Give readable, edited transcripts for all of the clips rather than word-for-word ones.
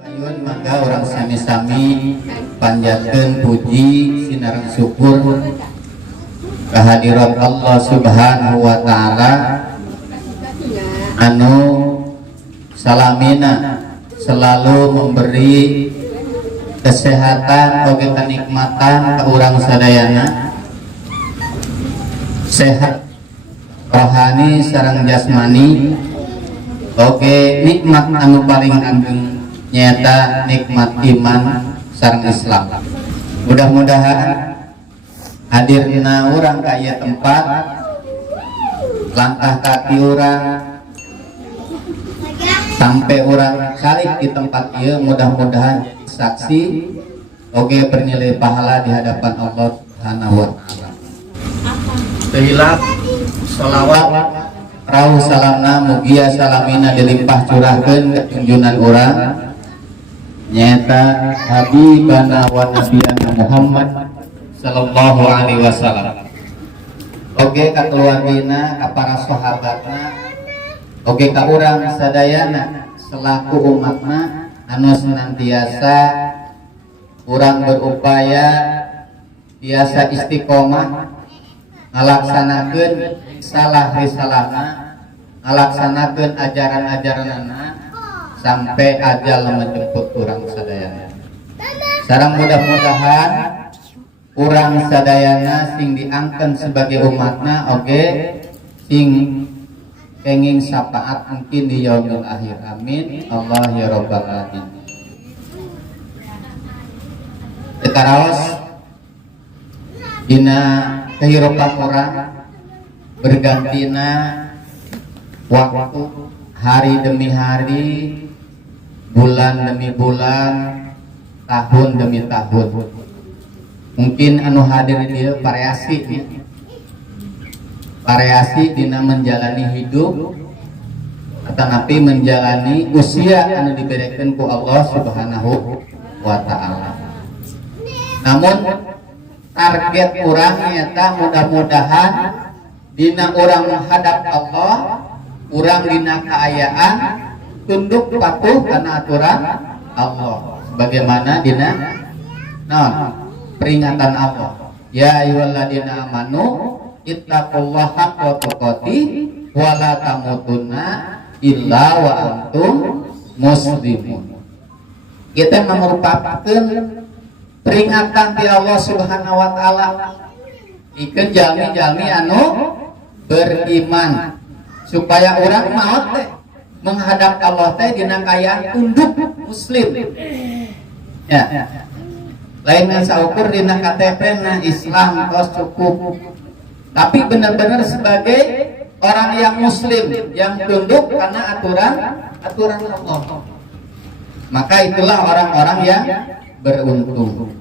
Ayun maka orang sami-sami panjatkeun puji sinaran syukur kehadirat Allah Subhanahu wa taala anu salamina selalu memberi kesehatan oge kenikmatan ke urang sadayana, sehat rohani sareng jasmani, oge nikmat anu paling ageng nyata nikmat iman sareng Islam. Mudah-mudahan hadirna urang ka ieu tempat, langkah kaki urang sampai urang kalik di tempat ieu, mudah-mudahan saksi oge bernilai pahala di hadapan Allah Subhanahu wa taala. Tehilap sholawat rauh salamna mugia salamina dilimpah curahkeun ke junjungan urang nyata habibana wa nabiyana Muhammad sallallahu alaihi wasallam. Oge ka keluargina, ka para sahabatna, oge ka urang sadayana selaku umatna anu senantiasa urang berupaya biasa istiqomah ngalaksanakeun risalahna, ngalaksanakeun ajaran-ajaranna sampai ajal menjemput urang sadayana. Sareng mudah-mudahan urang sadayana sing diangkeun sebagai umatna oge sing kenging syafaat mungkin di yaumil akhir. Amin Allah ya rabbal alamin. Tekaraos dina kehidupan orang bergantina waktu hari demi hari, bulan demi bulan, tahun demi tahun. Mungkin anu hadir dia variasi dina menjalani hidup atau napi menjalani usia anu diberikan ku Allah Subhanahu wa taala. Namun target urang nyata mudah-mudahan dina urang menghadap Allah, urang dina kaayaan tunduk patuh kana aturan Allah sebagaimana dina peringatan Allah, ya ayyuhalladzina amanu ittaqullaha haqqa tuqatih wa la tamutunna illa wa antum muslimun. Kita merupakan peringatan ti Allah Subhanahu wa taala ikeun jalmi-jalmi anu beriman supaya urang maot teh menghadap Allah teh dina kaya tunduk muslim. Ya. Lain saukur dina KTP na Islam tos cukup. Tapi benar-benar sebagai orang yang muslim yang tunduk karena aturan Allah. Maka itulah orang-orang yang beruntung.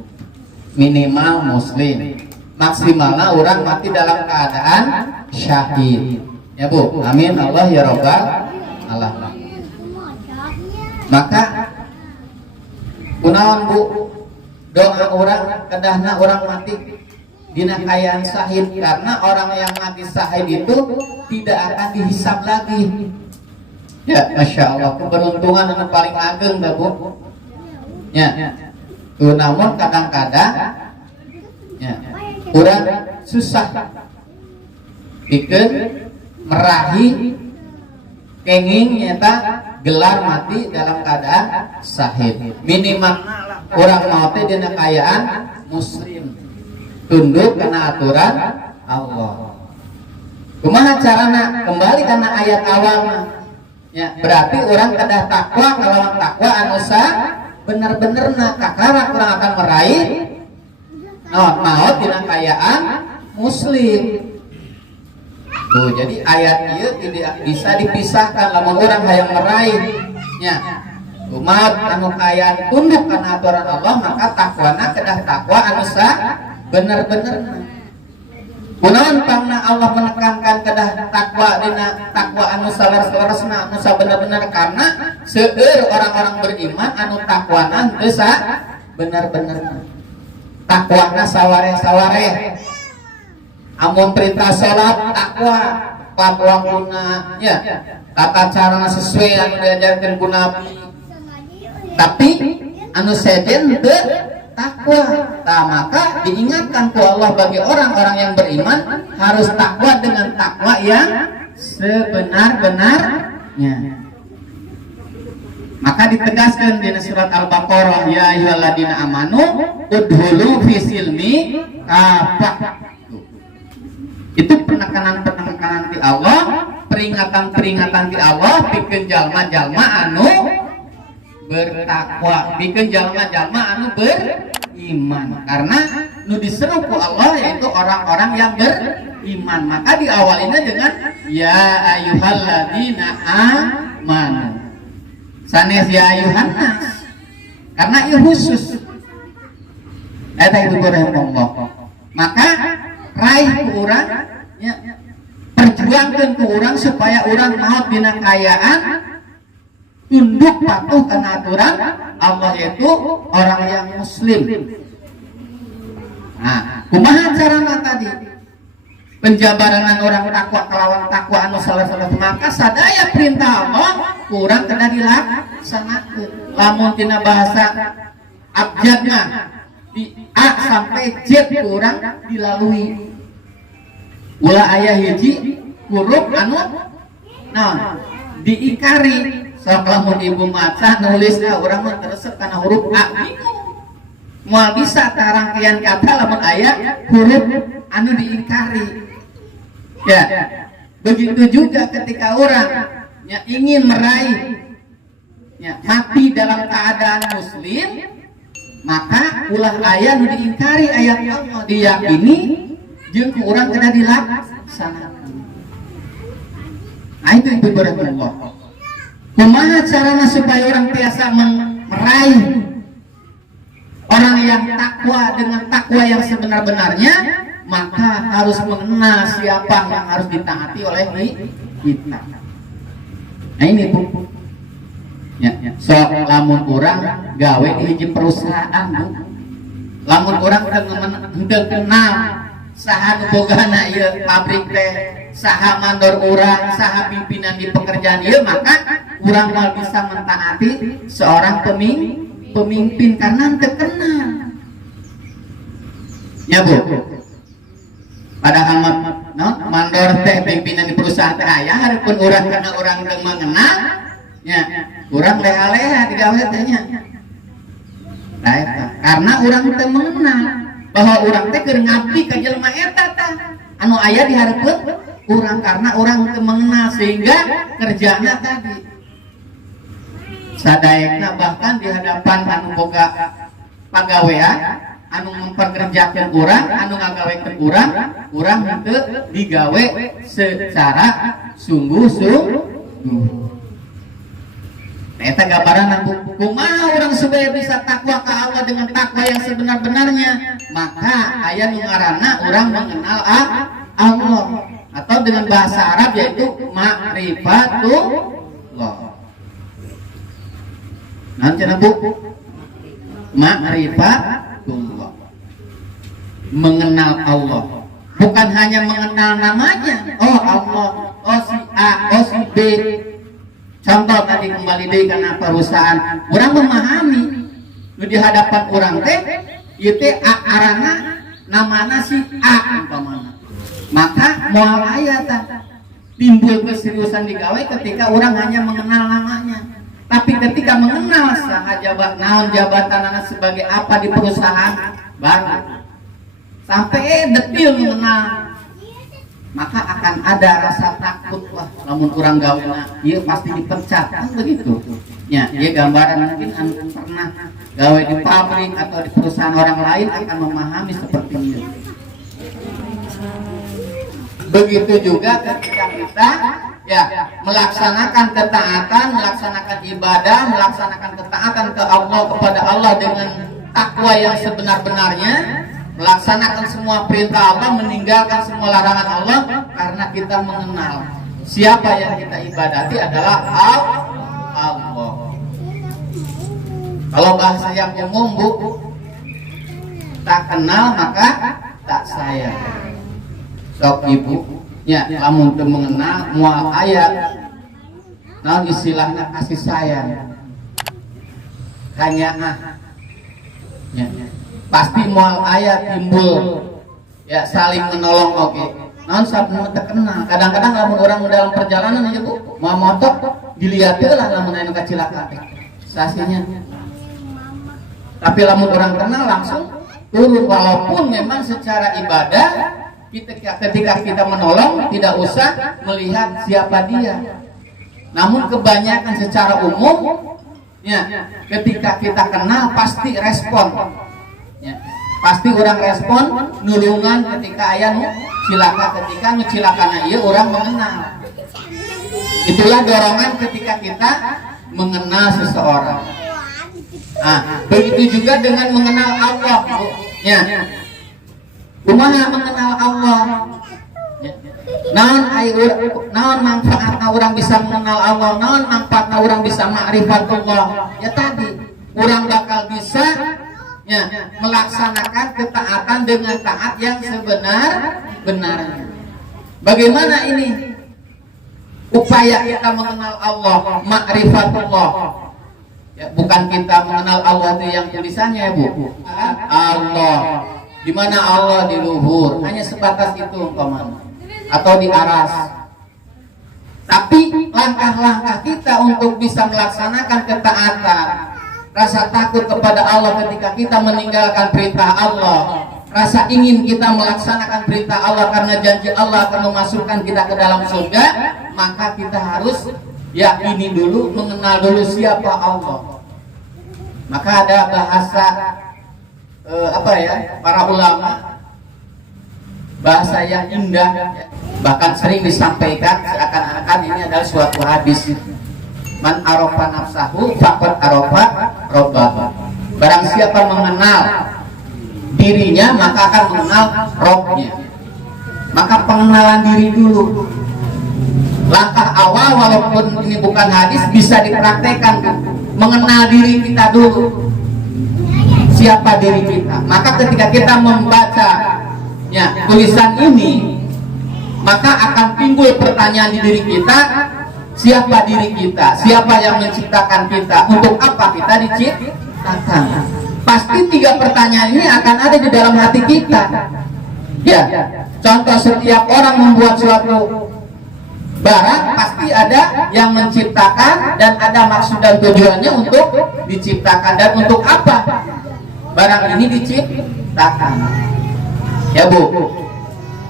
Minimal muslim, maksimalnya orang mati dalam keadaan syahid. Ya Bu, amin Allah ya rabbal alamin. Maka kunaon Bu, doa orang kedahna orang mati dina kayaan syahid, karena orang yang mati syahid itu tidak akan dihisab lagi. Ya, masya Allah, keberuntungan yang paling ageng dah Bu. Ya, tuh namun kadang-kadang ya, orang susah bikin merahi kenging nyata gelar mati dalam keadaan syahid. Minimal orang mati dina kayaan muslim, tunduk karena aturan Allah. Kumaha carana? Kembali karena ayat awalnya. Ya, berarti orang kedah takwa, kalau takwa anu bener-bener kakarak orang akan meraih maut dina kayaan muslim. Tuh, jadi ayat ieu tidak bisa dipisahkan lamun orang hayang meraih nya umat anu kayaan tunduk kana aturan Allah, maka takwana kedah takwa anu bener-bener. Kunaon pangna Allah menekankan kedah takwa dina takwa anu salar-salarasna anu bener-bener, karena seueur orang-orang beriman anu takwana teu bener-bener. Takwana sawareh-sawareh. Amun perintah salat takwa, fatwa ya, tata cara sesuai anu diajarkeun ku Nabi. tapi anu sejen teu takwa. Nah, maka diingatkan ku Allah bagi orang-orang yang beriman harus takwa dengan takwa yang sebenar-benarnya. Maka ditegaskan di surat Al-Baqarah, ya ayyuhalladzina amanu udhulu fi silmi kafah. Itu penekanan-penekanan di Allah, peringatan-peringatan di Allah bikin jalma-jalma anu bertakwa, bikin jalma-jalma anu beriman. Karena nu diseru ku Allah yaitu orang-orang yang beriman. Maka diawalinnya dengan ya ayyuhalladzina amanu. Sanes ya ayuhan nas, karena itu khusus. Eta ibu rahimahullah. Maka raih ku urang, ya, perjuangkan ku urang supaya urang mau dina kayaan tunduk patuh kana aturan Allah, yaitu orang yang muslim. Nah, kumaha carana tadi? Penjabaran orang takwa kelawan takwa anu salah-salah, maka sadaya perintah Allah kurang kena dilaksanakeun. Lamun tina bahasa abjadna di A sampai Z kurang dilalui. Ulah aya hiji huruf anu naon diingkari. Sok lamun ibu maca nulis urang mah teresep kana huruf A bingung. Moal bisa tarangkean kata lamun aya huruf anu diingkari. Ya, begitu juga ketika orang ya, ingin meraih ya, mati dalam keadaan muslim, maka ulah aya nu diingkari ayat Allah diyakini jeung ku urang kena dilaksanakan. Nah itu Allah. Kumaha carana supaya orang biasa meraih orang yang takwa dengan takwa yang sebenar-benarnya? Maka harus mengenal siapa yang harus ditaati oleh kita. Nah ini Bu. Ya, sok lamun urang gawe di hiji perusahaan Bu. Lamun urang teu kenal saha nu bogana ieu pabrik teh, saha mandor urang, saha pimpinan di pekerjaan ieu, maka urang mal bisa mentaati seorang pemimpin karena teu kenal. Ya Bu. Padahal mandor teh pimpinan di perusahaan teh aya hareupeun urang karena urang teu mengenal nya urang leha-leha digawe teh nya. Nah eta karena urang teu mengenal bahwa urang teh keur ngabdi ka jelema eta tah anu aya di hareupeun urang karena urang teu mengenal sehingga kerjanya tadi sadaekna bahkan di hadapan anu boga pagawean anu memperkerjakan urang, anu ngagawekeun urang henteu digawe secara sungguh-sungguh. Eta gambaran kumaha urang supaya bisa takwa ka Allah dengan takwa yang sebenar-benarnya. Maka aya nu ngaranna urang mengenal Allah atau dengan bahasa Arab yaitu ma'rifatullah. Nanti Bu, ma'rifat mengenal Allah, bukan hanya mengenal namanya. Oh Allah, oh si A, oh si B. Contoh tadi kembali deh karena perusahaan, orang memahami di hadapan orang teh, itu arana namana si A umpamana. Maka moal aya tah timbul keseriusan digawe ketika orang hanya mengenal namanya. Tapi ketika mengenal saha jabatan sebagai apa di perusahaan baru sampai detil mengenal, maka akan ada rasa takut lah lamun kurang gaweuna ieu pasti dipecat kan begitu nya. Ieu gambaran mungkin anu pernah gawe di pabrik atau di perusahaan orang lain akan memahami seperti itu. Begitu juga ketika kita ya melaksanakan ketaatan, melaksanakan ibadah, melaksanakan ketaatan ke Allah kepada Allah dengan takwa yang sebenar-benarnya, melaksanakan semua perintah Allah, meninggalkan semua larangan Allah karena kita mengenal siapa yang kita ibadati adalah Allah. Kalau bahasa yang umum Bu, tak kenal maka tak sayang. Sok ibu ya lamun teu mengenal moal aya naon istilahna kasih sayang. hanya ya. Pasti moal ayat timbul ya saling menolong oke. Non sabun terkenal. Kadang-kadang lamun orang dalam perjalanan aja Bu, mau motor dilihat lah lamun anu kecelakaan. Sasinya. Tapi lamun orang kenal langsung turun, walaupun memang secara ibadah ketika kita menolong tidak usah melihat siapa dia. Namun kebanyakan secara umum ya, ketika kita kenal pasti respon ya. Pasti orang respon nulungan ketika aya nu cilaka, ketika nu cilakana ieu orang mengenal. Itulah dorongan ketika kita mengenal seseorang. Begitu juga dengan mengenal Allah, Bu. Ya. Kumaha mengenal Allah? Ya. Naon manfaatna orang bisa mengenal Allah? Naon manfaatna orang bisa ma'rifatullah? Ya tadi, orang bakal bisa ya, melaksanakan ketaatan dengan taat yang sebenar-benarnya. Bagaimana ini upaya kita mengenal Allah, ma'rifatullah? Ya, bukan kita mengenal Allah itu yang tulisannya ya Bu. Allah. Di mana Allah di luhur, hanya sebatas itu umpamanya. Atau di aras. Tapi langkah-langkah kita untuk bisa melaksanakan ketaatan, rasa takut kepada Allah ketika kita meninggalkan perintah Allah, rasa ingin kita melaksanakan perintah Allah karena janji Allah akan memasukkan kita ke dalam surga, maka kita harus yakini dulu, mengenal dulu siapa Allah. Maka ada bahasa para ulama, bahasa yang indah, bahkan sering disampaikan seakan-akan ini adalah suatu hadis. Man arofa nafsahu faqad arofa robbahu. Barang siapa mengenal dirinya maka akan mengenal Robnya. Maka pengenalan diri dulu. Langkah awal walaupun ini bukan hadis bisa dipraktekkan. Mengenal diri kita dulu. Siapa diri kita? Maka ketika kita membaca ya, tulisan ini, maka akan timbul pertanyaan di diri kita. Siapa diri kita? Siapa yang menciptakan kita? Untuk apa kita diciptakan? Pasti 3 pertanyaan ini akan ada di dalam hati kita. Ya, contoh setiap orang membuat suatu barang pasti ada yang menciptakan dan ada maksud dan tujuannya untuk diciptakan dan untuk apa barang ini diciptakan. Ya Bu,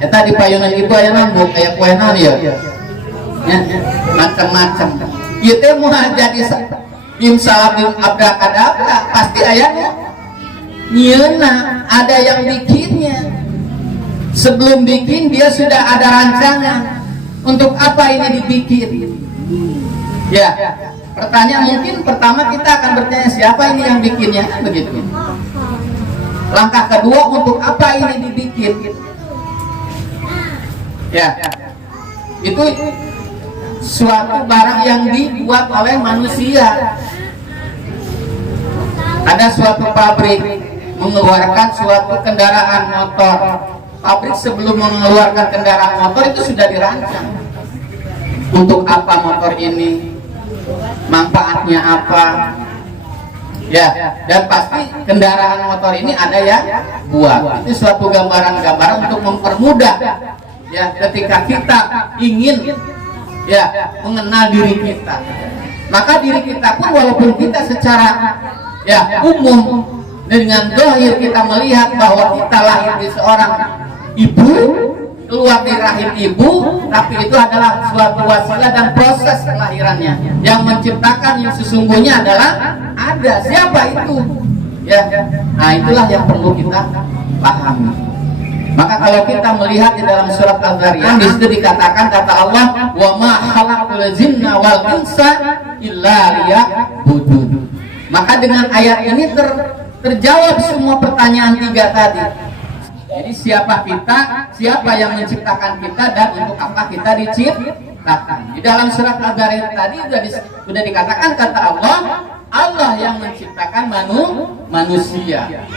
ya tadi payunan ibu aya nambung kayak kue non ya. Ya, macam-macam. Itu mau jadi imsalam abrakadabra pasti ayatnya nyena ada yang bikinnya. Sebelum bikin dia sudah ada rancangan untuk apa ini dibikin. Ya, pertanyaan mungkin pertama kita akan bertanya siapa ini yang bikinnya, begitu. Langkah kedua untuk apa ini dibikin. Ya, itu suatu barang yang dibuat oleh manusia. Ada suatu pabrik mengeluarkan suatu kendaraan motor. Pabrik sebelum mengeluarkan kendaraan motor itu sudah dirancang. Untuk apa motor ini? Manfaatnya apa? Ya, dan pasti kendaraan motor ini ada yang buat. Itu suatu gambaran-gambaran untuk mempermudah. Ya, ketika kita ingin ya mengenal diri kita, maka diri kita pun walaupun kita secara ya umum dengan zahir kita melihat bahwa kita lahir di seorang ibu, keluar dari rahim ibu, tapi itu adalah suatu wasilah dan proses kelahirannya. Yang menciptakan yang sesungguhnya adalah ada. Siapa itu? Ya, nah itulah yang perlu kita pahami. Maka kalau kita melihat di dalam surat Al-Zariyat, di situ dikatakan kata Allah, wa ma khalaqul jinna wal insa illa liya'budun. Maka dengan ayat ini terjawab semua pertanyaan 3 tadi. Jadi siapa kita, siapa yang menciptakan kita, dan untuk apa kita diciptakan. Di dalam surat Al-Zariyat tadi sudah dikatakan kata Allah, Allah yang menciptakan manusia,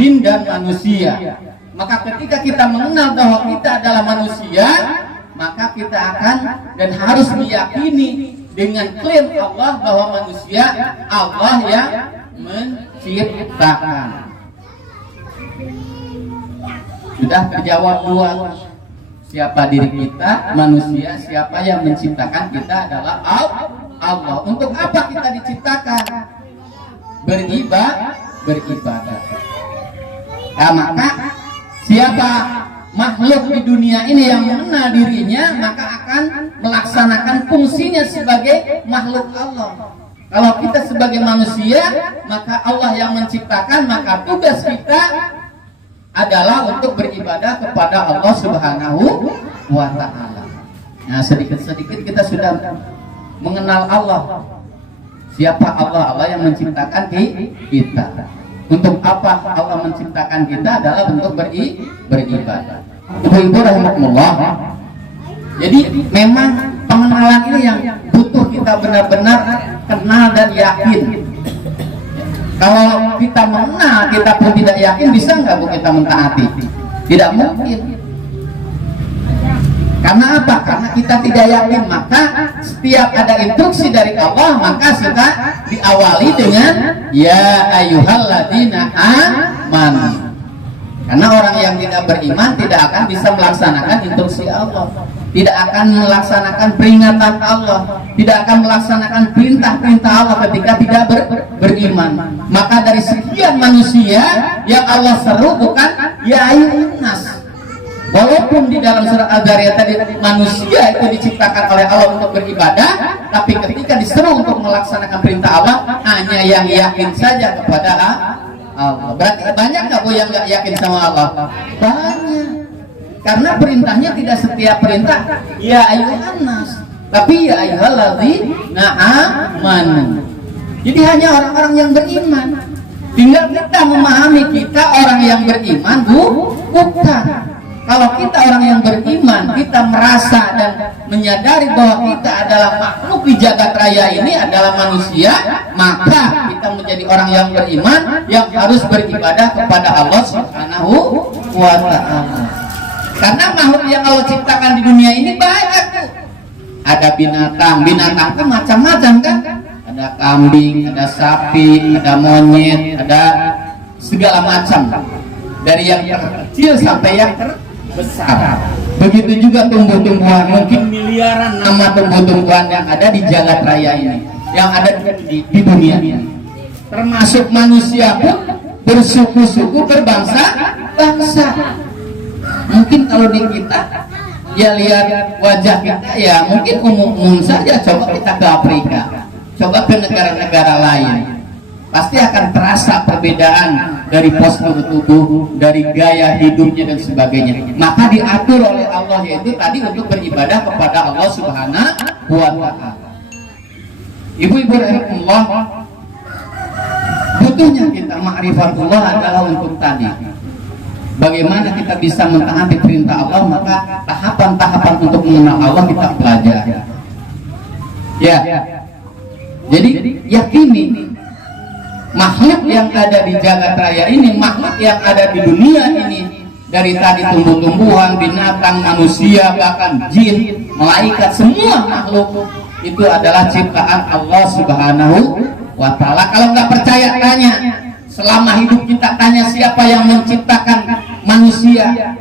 jin dan manusia. Maka ketika kita mengenal bahwa kita adalah manusia, maka kita akan dan harus meyakini dengan klaim Allah bahwa manusia Allah yang menciptakan. Sudah terjawab dua. Siapa diri kita, manusia, siapa yang menciptakan kita adalah Allah. Untuk apa kita diciptakan? Beribadah. Nah, maka siapa makhluk di dunia ini yang mengenal dirinya, maka akan melaksanakan fungsinya sebagai makhluk Allah. Kalau kita sebagai manusia, maka Allah yang menciptakan, maka tugas kita adalah untuk beribadah kepada Allah Subhanahu wa Ta'ala. Nah, sedikit-sedikit kita sudah mengenal Allah. Siapa Allah? Allah yang menciptakan kita. Untuk apa Allah menciptakan kita? Adalah untuk beribadah. Ibu-ibu rahimakumullah. Jadi memang pengenalan ini yang butuh kita benar-benar kenal dan yakin. Kalau kita mengenal, kita pun tidak yakin, bisa nggak Bu kita mentaati? Tidak mungkin. Karena apa? Karena kita tidak yakin. Maka setiap ada instruksi dari Allah, maka kita diawali dengan ya ayyuhalladzina amanu. Karena orang yang tidak beriman tidak akan bisa melaksanakan instruksi Allah, tidak akan melaksanakan peringatan Allah, tidak akan melaksanakan perintah-perintah Allah ketika tidak beriman. Maka dari sekian manusia yang Allah seru bukan ya ayyuhannas. Walaupun di dalam surat Al-Zariyat tadi manusia itu diciptakan oleh Allah untuk beribadah, tapi ketika diseru untuk melaksanakan perintah Allah, hanya yang yakin saja kepada Allah. Berarti banyak nggak Bu yang nggak yakin sama Allah? Banyak. Karena perintahnya tidak setiap perintah ya ayyuhannas, tapi ya ayyuhalladzina amanu. Jadi hanya orang-orang yang beriman. Tinggal kita memahami kita orang yang beriman, bukan. Kalau kita orang yang beriman, kita merasa dan menyadari bahwa kita adalah makhluk di jagat raya ini adalah manusia, maka kita menjadi orang yang beriman yang harus beribadah kepada Allah Subhanahu wa Ta'ala. Karena makhluk yang Allah ciptakan di dunia ini banyak. Ada binatang itu macam-macam kan? Ada kambing, ada sapi, ada monyet, ada segala macam. Dari yang kecil sampai yang besar. Begitu juga tumbuh-tumbuhan, mungkin miliaran nama tumbuh-tumbuhan yang ada di jagat raya ini, yang ada di dunia ini. Termasuk manusia pun bersuku-suku, berbangsa-bangsa. Mungkin kalau di kita, ya lihat wajah kita, ya mungkin umum-umum saja. Coba kita ke Afrika, coba ke negara-negara lain, pasti akan terasa perbedaan dari postur tubuh, dari gaya hidupnya dan sebagainya. Maka diatur oleh Allah yaitu tadi untuk beribadah kepada Allah Subhanahu wa Ta'ala. Ibu-ibu rahimahullah, butuhnya kita ma'rifatullah adalah untuk tadi. Bagaimana kita bisa mentaati perintah Allah, maka tahapan-tahapan untuk mengenal Allah kita pelajari. Ya. Jadi yakini makhluk yang ada di jagat raya ini, makhluk yang ada di dunia ini, dari tadi tumbuh-tumbuhan, binatang, manusia, bahkan jin, malaikat, semua makhluk itu adalah ciptaan Allah Subhanahu wa Ta'ala. Kalau nggak percaya, tanya. Selama hidup kita tanya siapa yang menciptakan manusia,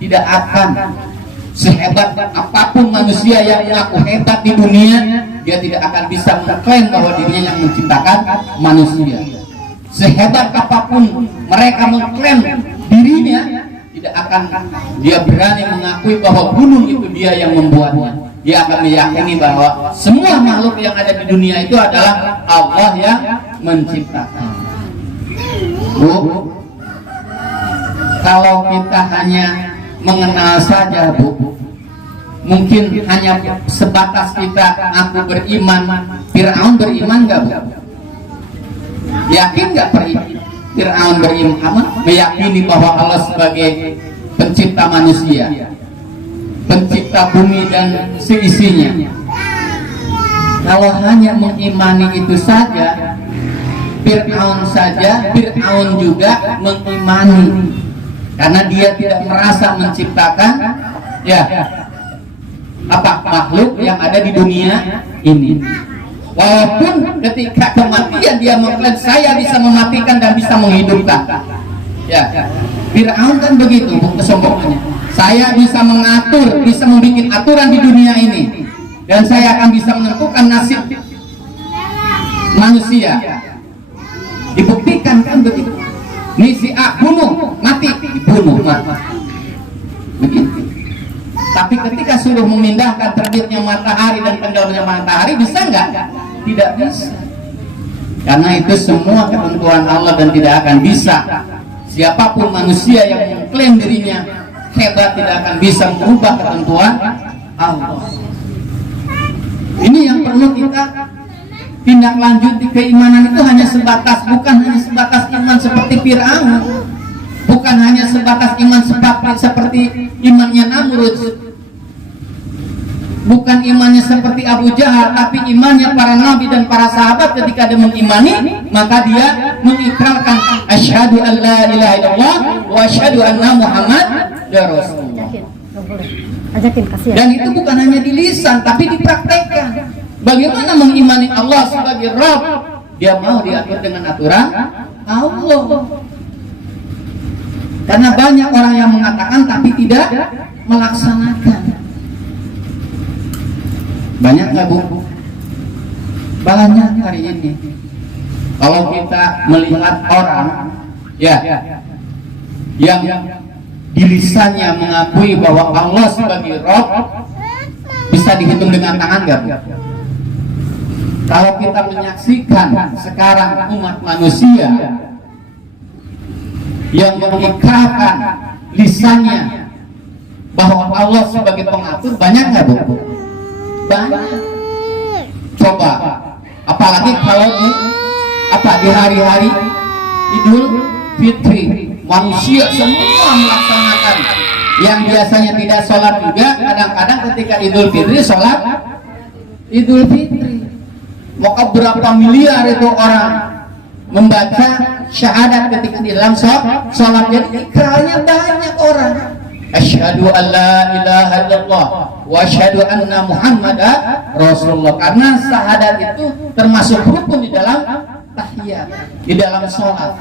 tidak akan sehebat apapun manusia yang mengaku hebat di dunia, dia tidak akan bisa mengklaim bahwa dirinya yang menciptakan manusia. Sehebat apapun mereka mengklaim dirinya, tidak akan dia berani mengakui bahwa gunung itu dia yang membuatnya. Dia akan meyakini bahwa semua makhluk yang ada di dunia itu adalah Allah yang menciptakan. Bu, kalau kita hanya mengenal saja, Bu, mungkin hanya sebatas kita aku beriman. Fir'aun beriman nggak, Bu? Yakin nggak Fir'aun beriman? Meyakini bahwa Allah sebagai pencipta manusia, pencipta bumi dan seisinya. Kalau hanya mengimani itu saja, Fir'aun juga mengimani, karena dia tidak merasa menciptakan makhluk yang ada di dunia ini. Walaupun ketika kematian dia mengklaim saya bisa mematikan dan bisa menghidupkan. Ya, Fir'aun kan begitu kesombongannya. Saya bisa mengatur, bisa membuat aturan di dunia ini, dan saya akan bisa menentukan nasib manusia. Dibuktikan kan begitu. Nih si A bunuh, mati, dibunuh, begitu. Tapi ketika suruh memindahkan terbitnya matahari dan tenggelamnya matahari, bisa nggak? Tidak bisa. Karena itu semua ketentuan Allah dan tidak akan bisa. Siapapun manusia yang mengklaim dirinya hebat tidak akan bisa mengubah ketentuan Allah. Ini yang perlu kita tindak lanjut di keimanan. Itu hanya sebatas, bukan hanya sebatas iman seperti Fir'aun, bukan hanya sebatas iman seperti imannya Namrud, bukan imannya seperti Abu Jahal, tapi imannya para nabi dan para sahabat. Ketika dia mengimani, maka dia mengikrarkan asyhadu an la ilaha illallah wa asyhadu anna Muhammadar Rasulullah. Dan itu bukan hanya di lisan, tapi dipraktekkan. Bagaimana mengimani Allah sebagai Rabb? Dia mau diatur dengan aturan Allah. Karena banyak orang yang mengatakan tapi tidak melaksanakan. Banyak nggak Bu? Banyak hari ini. Kalau kita melihat orang ya yang di lisannya mengakui bahwa Allah sebagai Rabb, bisa dihitung dengan tangan nggak Bu? Kalau kita menyaksikan sekarang umat manusia yang mengikrarkan lisannya bahwa Allah sebagai pengatur, banyak nggak Bu? Banyak. Coba, apalagi kalau di hari-hari Idul Fitri, manusia semua melaksanakan. Yang biasanya tidak sholat juga, kadang-kadang ketika Idul Fitri sholat Idul Fitri. Maka berapa miliar itu orang membaca syahadat ketika di dalam sholat. Jadi ikrarnya banyak orang. Asyhadu an la ilaha illallah wa asyhadu anna Muhammadar Rasulullah. Karena syahadat itu termasuk rukun di dalam tahiyat, di dalam sholat.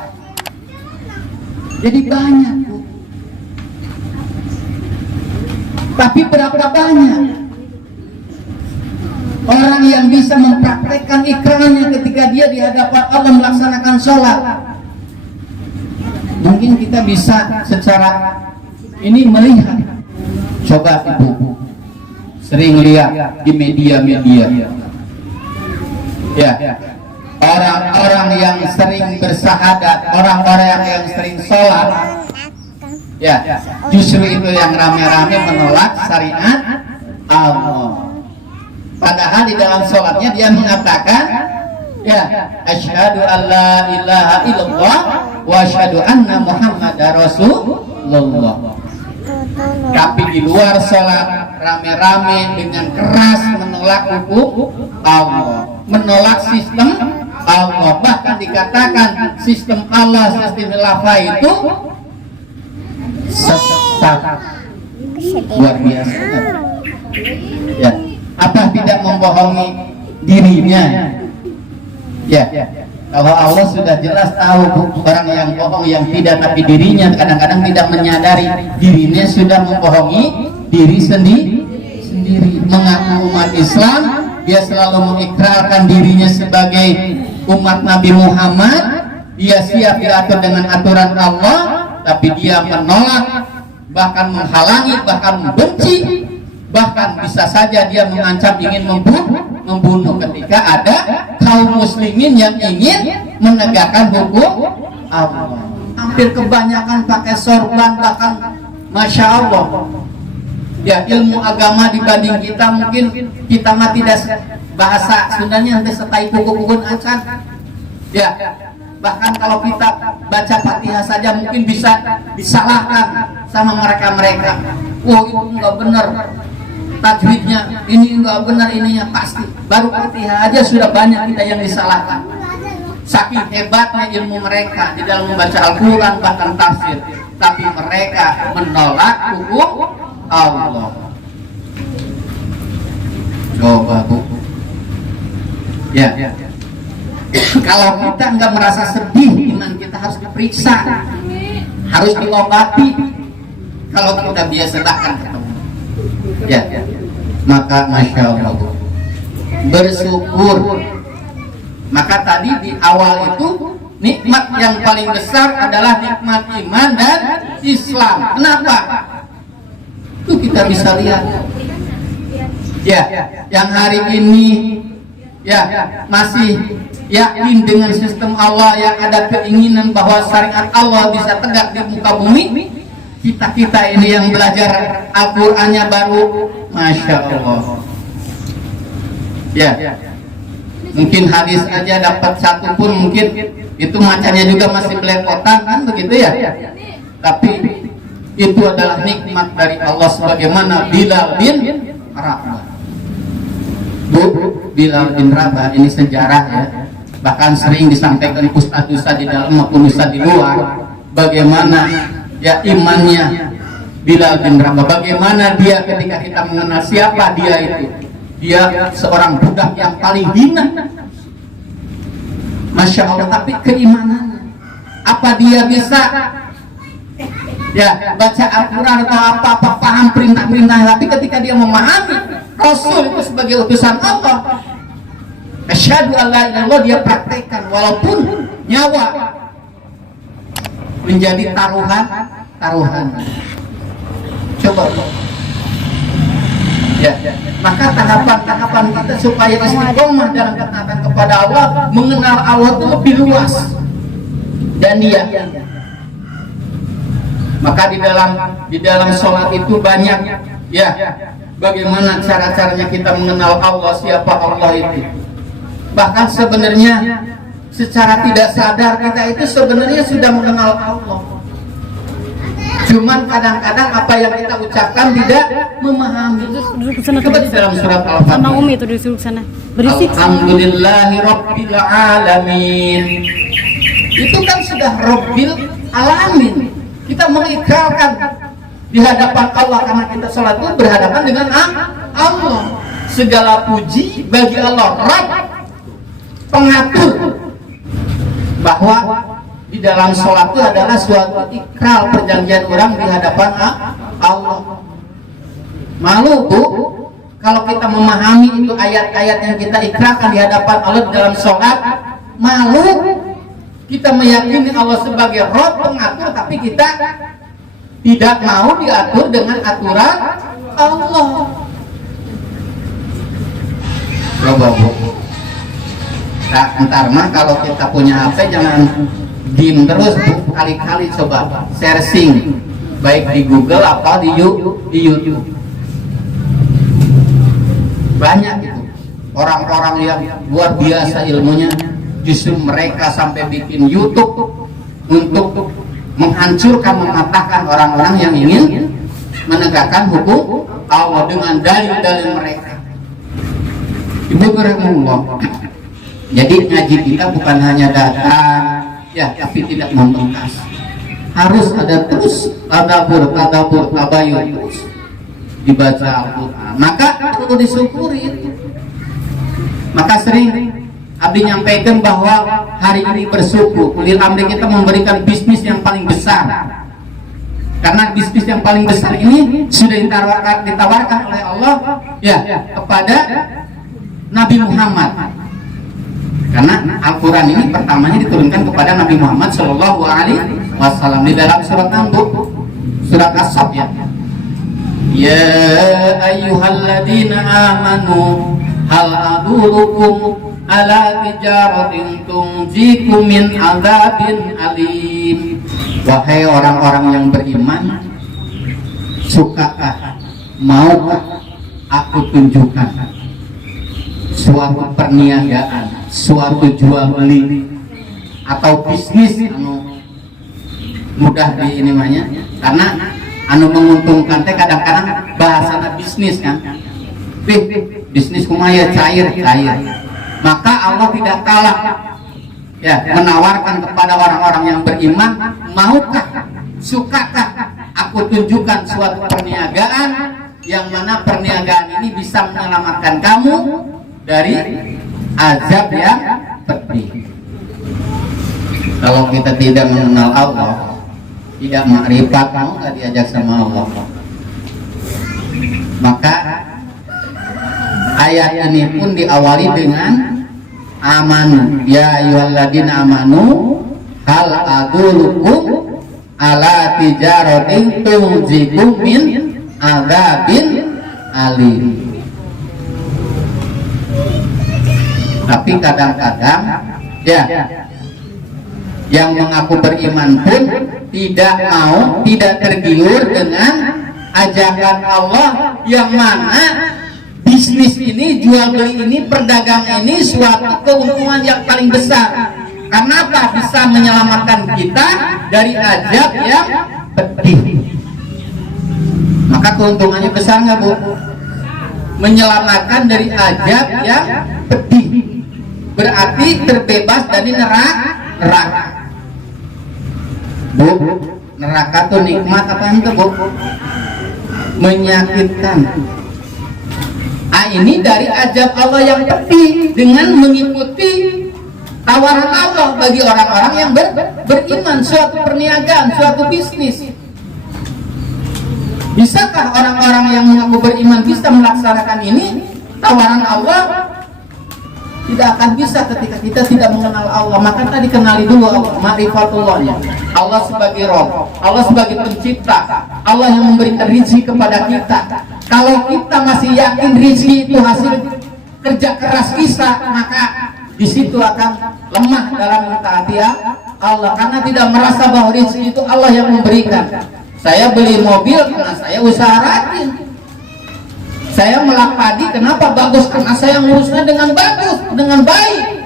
Jadi banyak Bu. Tapi berapa banyak orang yang bisa mempraktekkan ikrarnya ketika dia di hadapan Allah melaksanakan sholat? Mungkin kita bisa secara ini melihat. Coba Ibu sering lihat di media-media ya, orang-orang yang sering bersahadat, orang-orang yang sering sholat ya, justru itu yang rame-rame menolak syariat Allah. Padahal di dalam sholatnya dia mengatakan ya, asyhadu an la ilaha illallah wa asyhadu anna Muhammadar Rasulullah. Tapi di luar sholat rame-rame dengan keras menolak hukum Allah, menolak sistem Allah. Bahkan dikatakan sistem Allah, sistem khilafah itu sesat, luar biasa ya. Apa tidak membohongi dirinya ya? Kalau Allah sudah jelas tahu orang yang bohong yang tidak, tapi dirinya kadang-kadang tidak menyadari dirinya sudah membohongi diri sendiri. Mengaku umat Islam, dia selalu mengikrarkan dirinya sebagai umat Nabi Muhammad, dia siap diatur dengan aturan Allah, tapi dia menolak, bahkan menghalangi, bahkan membenci, bahkan bisa saja dia mengancam ingin membunuh ketika ada kaum muslimin yang ingin menegakkan hukum Allah. Hampir kebanyakan pakai sorban, bahkan Masya Allah ya, ilmu agama dibanding kita. Mungkin kita mah tidak bahasa Sundanya nanti setai kuku-kukun acan ya. Bahkan kalau kita baca Fatihah saja mungkin bisa disalahkan sama mereka-mereka. Wah, itu enggak benar tajwidnya, ini enggak benar, ininya pasti. Baru Fatihah aja sudah banyak kita yang disalahkan. Saking hebatnya ilmu mereka di dalam membaca Al-Quran bahkan tafsir, tapi mereka menolak hukum Allah. Coba Bu, Ya. Kalau kita nggak merasa sedih, iman kita harus diperiksa, harus diobati. Kalau kita biasa akan ketemu, ya, maka masya Allah bersyukur. Maka tadi di awal itu nikmat yang paling besar adalah nikmat iman dan Islam. Kenapa? Itu kita bisa lihat. Ya, yang hari ini ya masih yakin dengan sistem Allah, yang ada keinginan bahwa syariat Allah bisa tegak di muka bumi. Kita ini yang belajar Al-Qur'annya baru, masya Allah. Ya, mungkin hadis aja dapat satu pun, mungkin itu macamnya juga masih belepotan kan begitu ya. Tapi itu adalah nikmat dari Allah, sebagaimana Bilal bin Rabah. Bilal bin Rabah ini sejarah ya, bahkan sering disampaikan ustaz-ustaz di dalam maupun ustaz di luar, bagaimana ya imannya Bilal bin Rabah, bagaimana dia ketika kita mengenal siapa dia itu, dia seorang budak yang paling hina, masya Allah, tapi keimanannya, apa dia bisa ya baca Al-Quran atau apa-apa, paham perintah-perintah, tapi ketika dia memahami Rasul itu sebagai utusan Allah, asyhadu alla ilaha illallah, dia praktekkan walaupun nyawa menjadi taruhan. Coba ya, maka tahapan kita supaya istiqomah dalam ketaatan kepada Allah, mengenal Allah itu lebih luas dan dia. Maka di dalam sholat itu banyak ya, bagaimana cara-caranya kita mengenal Allah, siapa Allah itu. Bahkan sebenarnya secara tidak sadar kita itu sebenarnya sudah mengenal Allah. Cuman kadang-kadang apa yang kita ucapkan tidak memahami. Coba di dalam surat Al-Fatihah. Sama Umi itu duduk sana. Berisik. Alhamdulillahi Rabbil Alamin. Itu kan sudah Rabbil Alamin. Kita mengikrarkan di hadapan Allah, karena kita sholat itu berhadapan dengan Allah. Segala puji bagi Allah, Rabb, pengatur, bahwa di dalam sholat itu adalah suatu ikrar, perjanjian orang di hadapan Allah. Malu Bu kalau kita memahami itu ayat-ayat yang kita ikrarkan di hadapan Allah di dalam sholat. Malu kita meyakini Allah sebagai Rabb, pengatur, tapi kita tidak mau diatur dengan aturan Allah. Coba Bu, nah, ntar mah kalau kita punya HP jangan diem terus Bu, kali-kali coba searching baik di Google apa di YouTube. Banyak itu orang-orang yang luar biasa ilmunya, justru mereka sampai bikin YouTube untuk menghancurkan, mematahkan orang-orang yang ingin menegakkan hukum Allah dengan dalil-dalil mereka. Ibu rahimahullah. Jadi ngaji kita bukan hanya datang ya, tapi tidak membengkas. Harus ada terus tadabbur, tabayun, terus dibaca Al-Quran. Maka perlu disyukuri. Maka sering Abdi nyampaikan bahwa hari ini bersyukur. Ulil amri kita memberikan bisnis yang paling besar. Karena bisnis yang paling besar ini sudah ditawarkan oleh Allah ya kepada Nabi Muhammad. Karena Al-Quran ini pertamanya diturunkan kepada Nabi Muhammad Shallallahu Alaihi Wasallam di dalam surat An-Nur, surat As-Saff ya. Ya ayyuhalladzina amanu hal adulukum ala tijaratin tunjikum min adzabin alim. Wahai orang-orang yang beriman, sukakah, maukah aku tunjukkan suatu perniagaan, suatu jual beli atau bisnis anu mudah di ini namanya, karena anu menguntungkan teh kadang-kadang bahasana bisnis kan, bisnis kumaya cair. Maka Allah tidak kalah ya menawarkan kepada orang-orang yang beriman, maukah, sukakah aku tunjukkan suatu perniagaan yang mana perniagaan ini bisa menyelamatkan kamu dari azab yang pedih. Kalau kita tidak mengenal Allah, tidak makrifat, mau nggak diajak sama Allah? Maka ayat ini pun diawali dengan amanu, ya ayyuhalladzina amanu hal adulukum ala tijaratin tunjikum min adzabin alim. Tapi kadang-kadang ya yang mengaku beriman pun tidak mau, tidak tergiur dengan ajakan Allah, yang mana bisnis ini, jual beli ini, perdagang ini suatu keuntungan yang paling besar. Kenapa? Bisa menyelamatkan kita dari azab yang pedih. Maka keuntungannya besar nggak, Bu? Menyelamatkan dari azab yang pedih, berarti terbebas dari neraka. Bu, neraka tuh nikmat apa itu, Bu? Menyakitkan. Ini dari azab Allah yang pedih dengan mengikuti tawaran Allah bagi orang-orang yang beriman, suatu perniagaan, suatu bisnis. Bisakah orang-orang yang mengaku beriman bisa melaksanakan ini? Tawaran Allah tidak akan bisa ketika kita tidak mengenal Allah. Maka tadi kenali dulu Allah, ma'rifatullahnya. Allah sebagai Rabb, Allah sebagai pencipta, Allah yang memberikan rezeki kepada kita. Kalau kita masih yakin rezeki itu hasil kerja keras kita, maka di situ akan lemah dalam mentaati Allah, karena tidak merasa bahwa rezeki itu Allah yang memberikan. Saya beli mobil karena saya usaha rajin. Saya melak padi, kenapa bagus? Karena saya ngurusnya dengan bagus, dengan baik.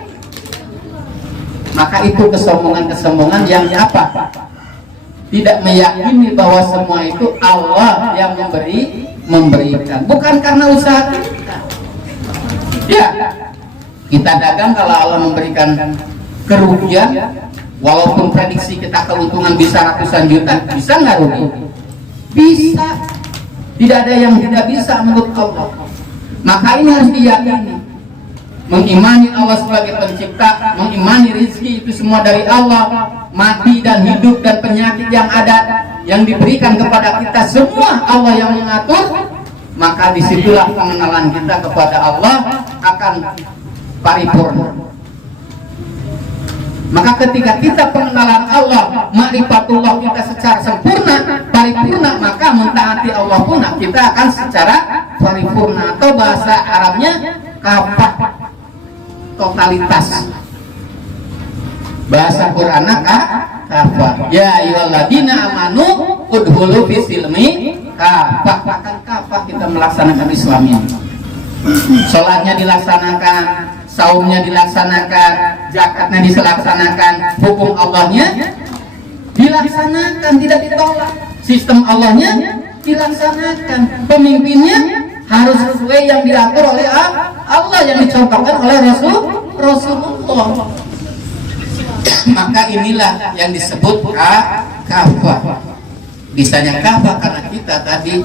Maka itu kesombongan-kesombongan yang apa? Tidak meyakini bahwa semua itu Allah yang memberikan, bukan karena usaha kita. Ya, kita dagang kalau Allah memberikan kerugian, walaupun prediksi kita keuntungan bisa ratusan juta, bisa nggak rugi? Bisa. Tidak ada yang tidak bisa menurut Allah. Maka ini harus diyakini. Mengimani Allah sebagai pencipta, mengimani rezeki itu semua dari Allah, mati dan hidup dan penyakit yang ada, yang diberikan kepada kita semua Allah yang mengatur. Maka disitulah pengenalan kita kepada Allah akan paripurna. Maka ketika kita pengenalan Allah, ma'rifatullah kita secara sempurna, paripurna, maka mentaati Allah pun kita akan secara paripurna, atau bahasa Arabnya kafah, totalitas. Bahasa Qur'annya kafah. Ya ayyuhalladzina amanu udkhulu fisilmi kafah. Bahkan kafah kita melaksanakan Islam ini. Sholatnya dilaksanakan, saumnya dilaksanakan, zakatnya dilaksanakan, hukum Allahnya dilaksanakan, tidak ditolak. Sistem Allahnya dilaksanakan, pemimpinnya harus sesuai yang diatur oleh Allah, yang dicontohkan oleh Rasulullah. Maka inilah yang disebut kafah. Bisanya kafah karena kita tadi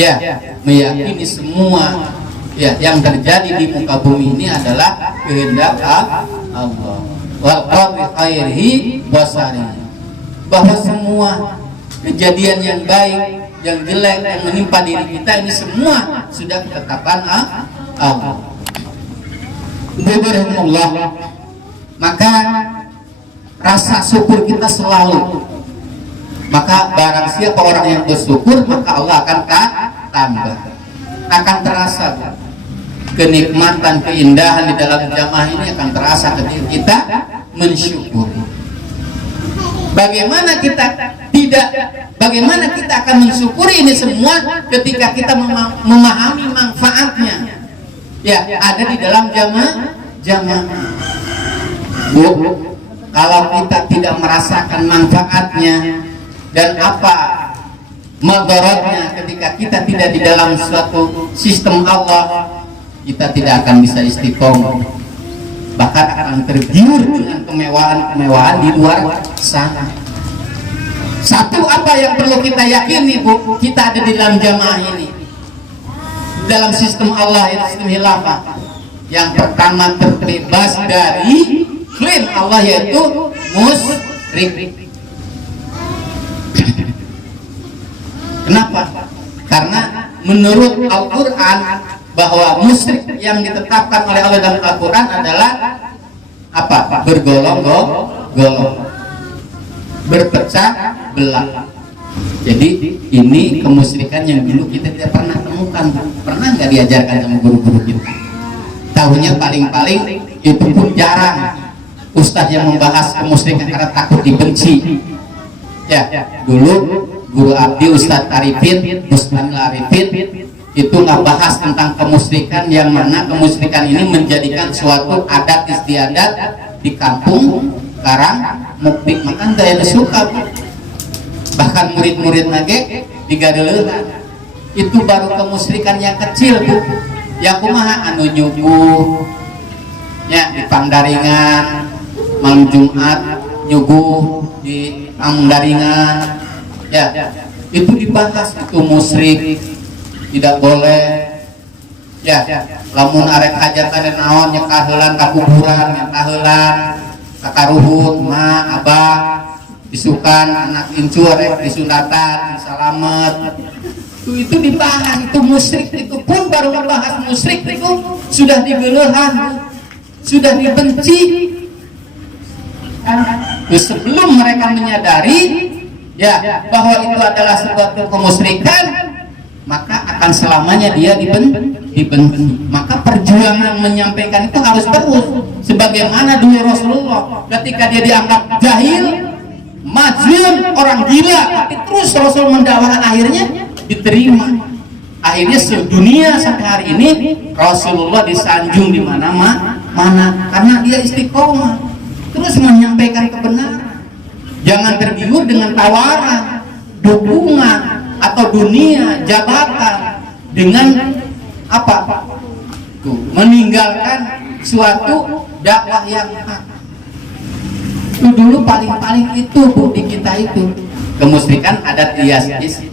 ya meyakini semua ya yang terjadi di muka bumi ini adalah kehendak Allah. Wal qadri khairihi wasari. Bahwa semua kejadian yang baik, yang jelek, yang menimpa diri kita ini semua sudah ketetapan Allah. Bismillah. Maka rasa syukur kita selalu. Maka barang siapa orang yang bersyukur, maka Allah akan tambah. Akan terasa kenikmatan, keindahan di dalam jamaah ini akan terasa ketika kita mensyukuri. Bagaimana kita akan mensyukuri ini semua ketika kita memahami manfaatnya? Ya, ada di dalam jamaah. Bu, kalau kita tidak merasakan manfaatnya dan apa madaratnya ketika kita tidak di dalam suatu sistem Allah, kita tidak akan bisa istiqomah, bahkan akan tergiur dengan kemewahan-kemewahan di luar sana. Satu apa yang perlu kita yakini, Bu, kita ada di dalam jamaah ini, dalam sistem Allah, sistem khilafah. yang pertama terbebas dari klaim Allah yaitu musyrik. Kenapa? Karena menurut Al-Quran bahwa musyrik yang ditetapkan oleh Allah dalam Al-Quran adalah apa? Bergolong-golong, berpecah belah. Jadi ini kemusyrikan yang dulu kita tidak pernah temukan. Pernah nggak diajarkan sama guru-guru kita? Tahunya paling-paling itu pun jarang ustadz yang membahas kemusyrikan karena takut dibenci. Ya, dulu guru abdi Ustadz Arifin, Bustanil Arifin itu nggak bahas tentang kemusyrikan, yang mana kemusyrikan ini menjadikan suatu adat istiadat di kampung Karang Mukti, maka nggak suka. Bahkan murid-murid nage digadeuleun. Itu baru kemusyrikan yang kecil Bu. Yang kumaha anu nyuguh nya di Pandaringan malam Jumat, nyuguh di Pandaringan, ya itu dibahas, itu musyrik, tidak boleh. Ya, lamun arek hajatan naon nyekah heulan ka kuburan, nyekah heulan ka karuhut ma abah disukan anak incu rek disunatan salamet. Itu dibahas, itu musyrik. Itu pun baru membahas musyrik itu sudah digeuleuhan, sudah dibenci. Sebelum mereka menyadari ya bahwa itu adalah sebuah kemusyrikan, maka akan selamanya dia dibenci. Maka perjuangan menyampaikan itu harus terus, sebagaimana dulu Rasulullah ketika dia dianggap jahil, majnun, orang gila, tapi terus Rasul mendakwahkan, akhirnya diterima. Akhirnya sedunia sampai hari ini Rasulullah disanjung di mana-mana karena dia istiqomah terus menyampaikan kebenaran. Jangan tergiur dengan tawaran, dukungan atau dunia, jabatan, dengan apa? Tuh, meninggalkan suatu dakwah yang hak. Itu dulu paling-paling itu Bu, di kita itu kemusyrikan adat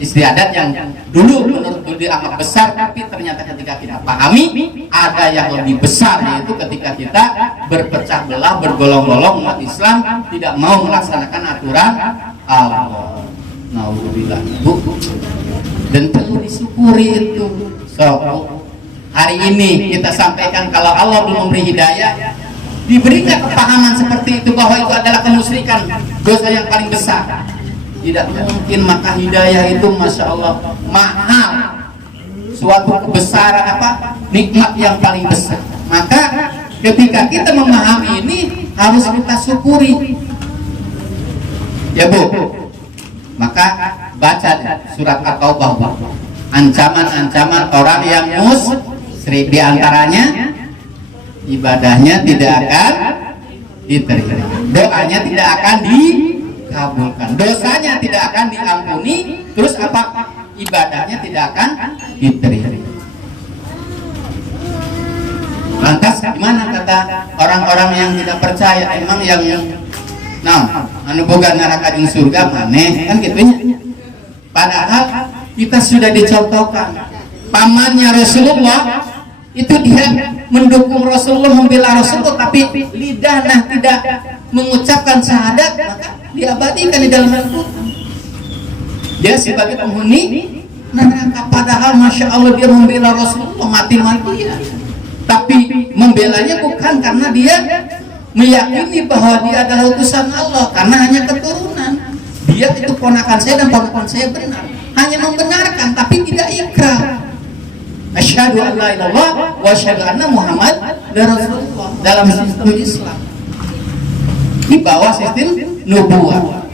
istiadat yang dulu menurut dulu dianggap besar, tapi ternyata ketika kita pahami ada yang lebih besar, yaitu ketika kita berpecah belah, bergolong-golong, umat Islam tidak mau melaksanakan aturan Allah. Nauzubillah Bu, dan perlu disyukuri itu. So, hari ini kita sampaikan kalau Allah belum memberi hidayah, diberikan kepahaman seperti itu bahwa itu adalah kemusyrikan, dosa yang paling besar. Tidak mungkin, maka hidayah itu Masya Allah mahal, suatu kebesaran, nikmat yang paling besar. Maka ketika kita memahami ini harus kita syukuri ya Bu. Maka baca surat At-Taubah, ancaman-ancaman orang yang musyrik, diantaranya ibadahnya tidak akan diterima, doanya tidak akan dikabulkan, dosanya tidak akan diampuni, terus ibadahnya tidak akan diterima. Lantas gimana kata orang-orang yang tidak percaya? Emang yang anu boga neraka jeung surga maneh, kan gitunya. Padahal kita sudah dicontohkan pamannya Rasulullah itu, dia mendukung Rasulullah, membela Rasulullah, tapi lidah tidak mengucapkan syahadat, maka diabadikan di dalam Al-Quran. Dia sebagai penghuni neraka, padahal Masya Allah dia membela Rasulullah mati-matian. Tapi membelanya bukan karena dia meyakini bahwa dia adalah utusan Allah, karena hanya keturunan. Dia itu ponakan saya dan ponakan saya benar, hanya membenarkan tapi tidak ikrar. Asyhadu an la ilaha illallah wa asyhadu anna Muhammad Rasulullah dalam sistem Islam, di bawah sistem nubuah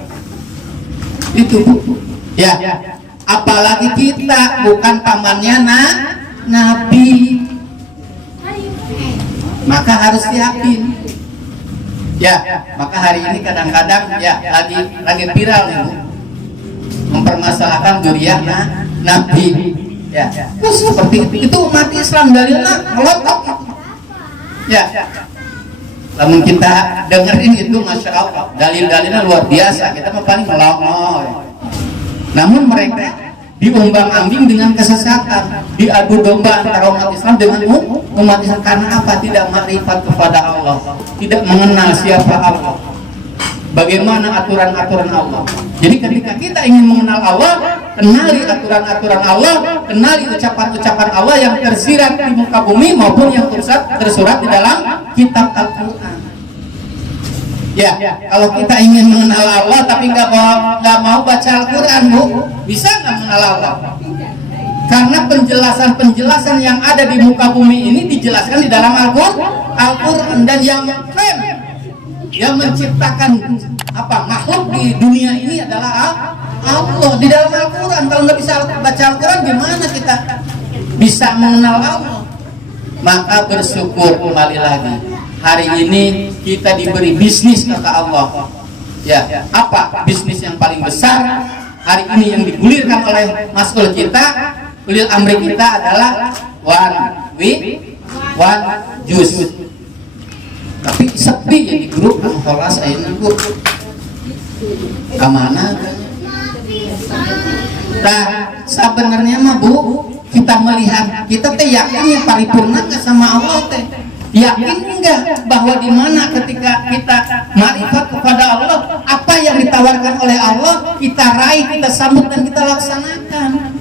itu ya. Apalagi kita bukan pamannya Nabi, maka harus yakin ya. Maka hari ini kadang-kadang ya lagi viral itu mempermasalahkan dzurriyyah Nabi ya. Terus seperti itu umat Islam dalilnya melotok ya. Namun kita dengerin itu Masya Allah dalil-dalilnya luar biasa, kita paling melongo. Namun mereka diumbang-ambing dengan kesesatan, diadu domba antara umat Islam dengan umat Islam. Karena apa? Tidak makrifat kepada Allah, tidak mengenal siapa Allah, bagaimana aturan-aturan Allah. Jadi ketika kita ingin mengenal Allah, kenali aturan-aturan Allah, kenali ucapan-ucapan Allah yang tersirat di muka bumi maupun yang tersurat di dalam kitab Al-Quran. Ya, kalau kita ingin mengenal Allah tapi nggak mau baca Al-Quran, Bu, bisa nggak mengenal Allah? Karena penjelasan-penjelasan yang ada di muka bumi ini dijelaskan di dalam Al-Quran, dan yang klaim yang menciptakan makhluk di dunia ini adalah Allah di dalam Al-Quran. Kalau nggak bisa baca Al-Quran, gimana kita bisa mengenal Allah? Maka bersyukur kembali lagi. Hari ini kita diberi bisnis kata Allah. Ya, apa bisnis yang paling besar hari ini yang digulirkan oleh mas'ul kita, ulil amri kita adalah one juz. Tapi sepi ya di grup kelas ayeuna Bu. Kamana? Nah, sebenarnya mah Bu, kita melihat, kita teh yakin ya paripurna sama Allah teh. Yakin enggak bahwa di mana ketika kita marifat kepada Allah, apa yang ditawarkan oleh Allah kita raih, kita sambut dan kita laksanakan.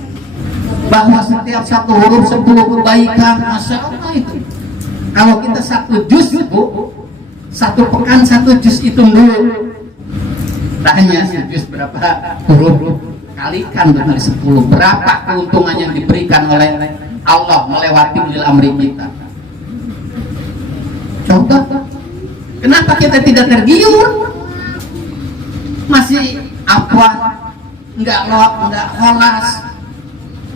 Bahwa setiap satu huruf 10 kebaikan, masya Allah itu. Kalau kita satu juz Bu, satu pekan satu juz hitung dulu. Tanya sejuz berapa huruf, kalikan dengan 10, berapa keuntungan yang diberikan oleh Allah melewati ulil amri kita. Coba, kenapa kita tidak tergiur? Masih apa? Enggak kholas.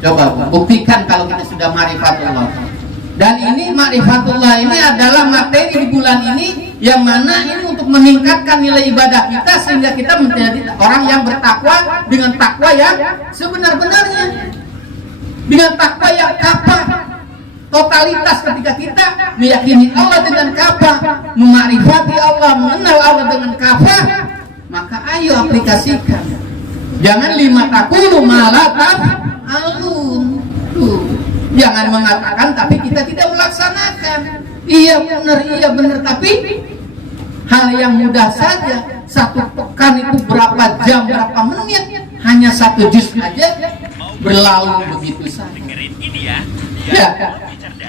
Coba buktikan kalau kita sudah ma'rifatullah. Dan ini ma'rifatullah ini adalah materi di bulan ini yang mana ini untuk meningkatkan nilai ibadah kita sehingga kita menjadi orang yang bertakwa dengan takwa yang sebenar-benarnya, dengan takwa yang kapah. Totalitas ketika kita meyakini Allah dengan kafah, memakrifati Allah, mengenal Allah dengan kafah, maka ayo aplikasikan. Jangan lima takulu malataf alun. Jangan mengatakan tapi kita tidak melaksanakan. Iya benar, tapi hal yang mudah saja. Satu pekan itu berapa jam, berapa menit, hanya satu juz aja berlalu begitu saja.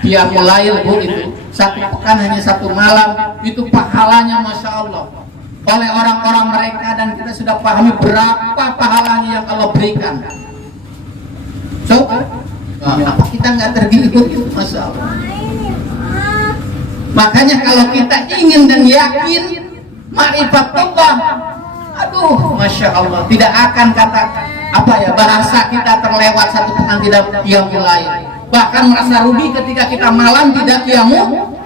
Ya, mulai Bu itu satu pekan hanya satu malam, itu pahalanya masya Allah oleh orang-orang mereka, dan kita sudah pahami berapa pahalanya yang Allah berikan. Apa kita nggak tergiur itu, masya Allah. Makanya kalau kita ingin dan yakin ma'rifatullah, aduh masya Allah, tidak akan kata bahasa kita terlewat satu pekan tidak mulai. Bahkan merasa rugi ketika kita malam tidak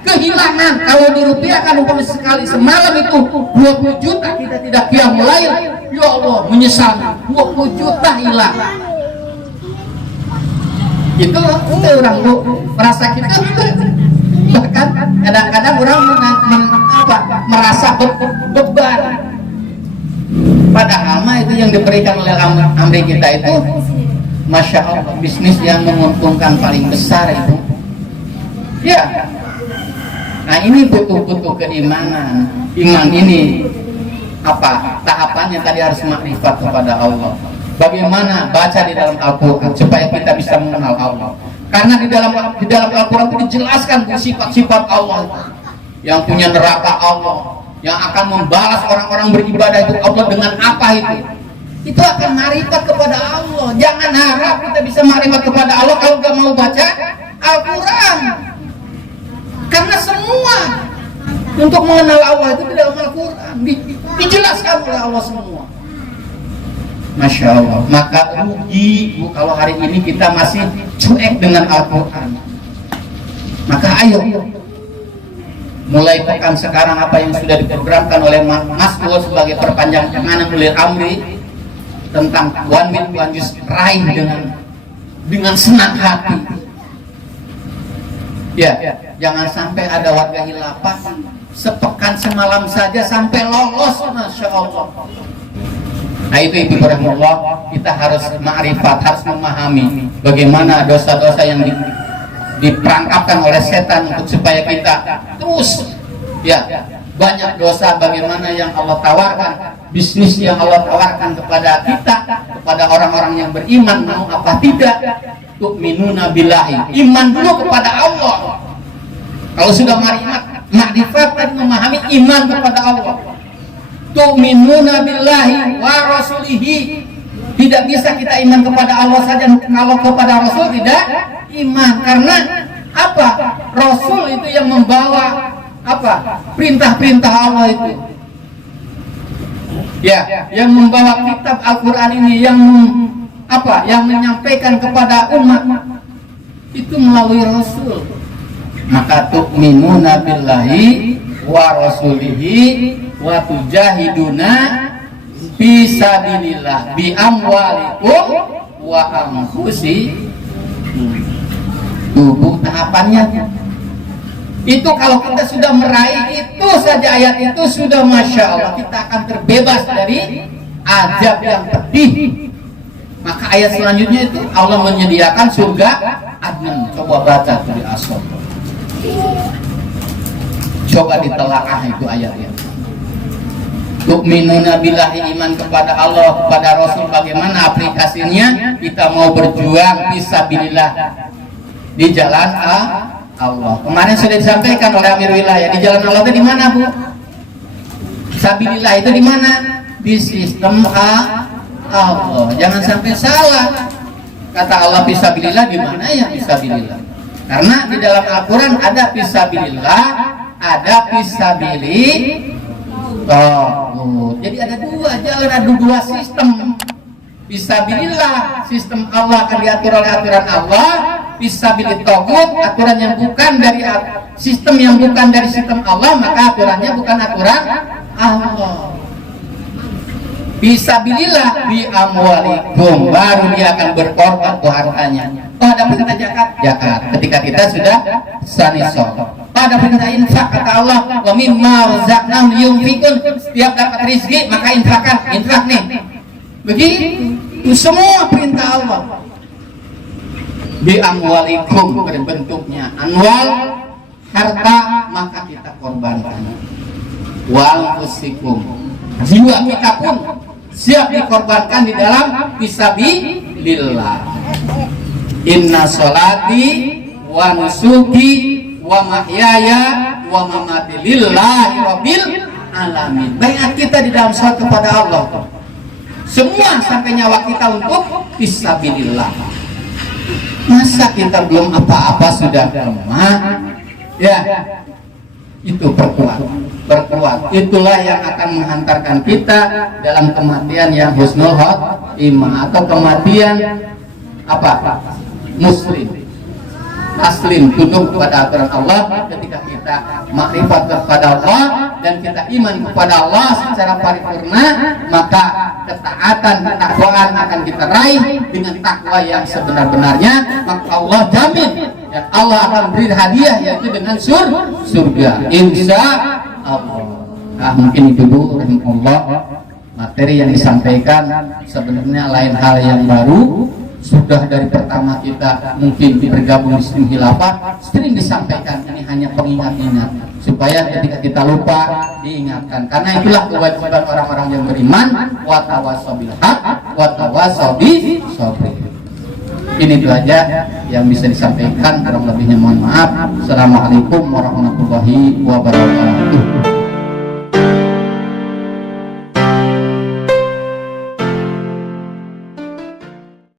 kehilangan. Kalau dirupiahkan umpamanya sekali semalam itu 20 juta kita tidak mulai, ya Allah menyesal, 20 juta hilang. Itu orang merasa kita bahkan kadang-kadang orang merasa beban. Padahal mah itu yang diberikan oleh amri kita itu masya Allah bisnis yang menguntungkan paling besar itu. Ya. Nah ini butuh keimanan. Iman ini tahapannya tadi harus makrifat kepada Allah. Bagaimana baca di dalam Al-Quran supaya kita bisa mengenal Allah. Karena di dalam Al-Quran itu dijelaskan sifat-sifat Allah, yang punya neraka Allah, yang akan membalas orang-orang beribadah itu Allah dengan apa itu akan marifat kepada Allah. Jangan harap kita bisa marifat kepada Allah kalau nggak mau baca Al-Quran. Karena semua untuk mengenal Allah itu di dalam Al-Quran dijelaskan oleh Allah semua. Masya Allah. Maka rugi kalau hari ini kita masih cuek dengan Al-Quran. Maka ayo mulai pekan sekarang apa yang sudah diprogramkan oleh Mas Ul sebagai perpanjang tangan ulil amri tentang one minute one juz, raih dengan senang hati. Ya, jangan sampai ada warga hilafah sepekan semalam saja sampai lolos, masya Allah. Nah itu Ibu rahimahullah, kita harus ma'rifat, harus memahami bagaimana dosa-dosa yang diperangkapkan oleh setan untuk supaya kita terus ya banyak dosa, bagaimana yang Allah tawarkan, bisnis yang Allah tawarkan kepada kita, kepada orang-orang yang beriman, mau apa tidak, tu'minuna billahi, iman dulu kepada Allah. Kalau sudah ma'rifat dan memahami iman kepada Allah, tu'minuna billahi wa rasulihi, tidak bisa kita iman kepada Allah saja kalau kepada Rasul tidak iman. Karena apa? Rasul itu yang membawa apa? Perintah-perintah Allah itu. Ya, yang membawa kitab Al-Qur'an ini, yang apa? Yang menyampaikan kepada umat itu melalui Rasul. Maka tu'minuna billahi wa rasulihi wa tujahiduna fisabilillah bi amwalikum wa anfusikum. Tubuh tahapannya itu. Kalau kita sudah meraih itu saja, ayat itu sudah masya Allah, kita akan terbebas dari azab yang pedih. Maka ayat selanjutnya itu Allah menyediakan surga Adnan. Coba baca tuh di As-Saff, coba ditelaah itu ayatnya. Tu'minuna billahi, iman kepada Allah, kepada Rasul. Bagaimana aplikasinya? Kita mau berjuang fisabilillah di jalan Allah. Kemarin sudah disampaikan oleh Amir Wilayah, di jalan Allah itu di mana, Bu? Sabilillah itu di mana? Di sistem Allah. Jangan sampai salah. Kata Allah fisabilillah, di mana yang fisabilillah? Karena di dalam Al-Qur'an ada fisabilillah, ada fisabilillah. Jadi ada dua jalan, ada dua sistem. Fisabilillah, sistem Allah akan diatur oleh aturan Allah. Fisabilillah tagut, aturan yang bukan dari sistem yang bukan dari sistem Allah, maka aturannya bukan aturan Allah. Fisabilillah bi amwalikum, baru dia akan berkorban ke hartanya. Oh, ada perintah zakat, ketika kita sudah sanisol. Ada perintah infak, kata Allah, wa mimma razaqnahum yunfiqun, setiap dapat rezeki maka infakkan, infak nih. Begitu semua perintah Allah. Bi amwalikum, berbentuknya anwal, harta, maka kita korbankan. Wa anfusikum, jiwa kita pun siap dikorbankan di dalam fisabilillah. Inna sholati wa nusuki wa mahyaya wa mamati lillahi rabbil alamin. Baiat kita di dalam sholat kepada Allah, semua sampai nyawa kita untuk fisabilillah. Masa kita belum apa-apa sudah lemah? Ya, itu perkuat. Itulah yang akan menghantarkan kita dalam kematian yang husnul khotimah, atau kematian apa? Muslim, taslim, tunduk kepada aturan Allah. Ketika kita makrifat kepada Allah dan kita iman kepada Allah secara paripurna, maka ketaatan, ketakwaan akan kita raih dengan takwa yang sebenar-benarnya. Maka Allah jamin dan Allah akan beri hadiah, yaitu dengan surga, insya Allah. Nah, mungkin itu dulu rahimahullah, materi yang disampaikan sebenarnya lain hal yang baru. Sudah dari pertama kita mungkin bergabung di sistem khilafah sering disampaikan, ini hanya pengingat-ingat supaya ketika kita lupa diingatkan. Karena itulah kewajiban orang-orang yang beriman, wa tawassaw bil haq wa tawassaw bis sabr. Ini itu aja yang bisa disampaikan, kurang lebihnya mohon maaf. Assalamualaikum warahmatullahi wabarakatuh.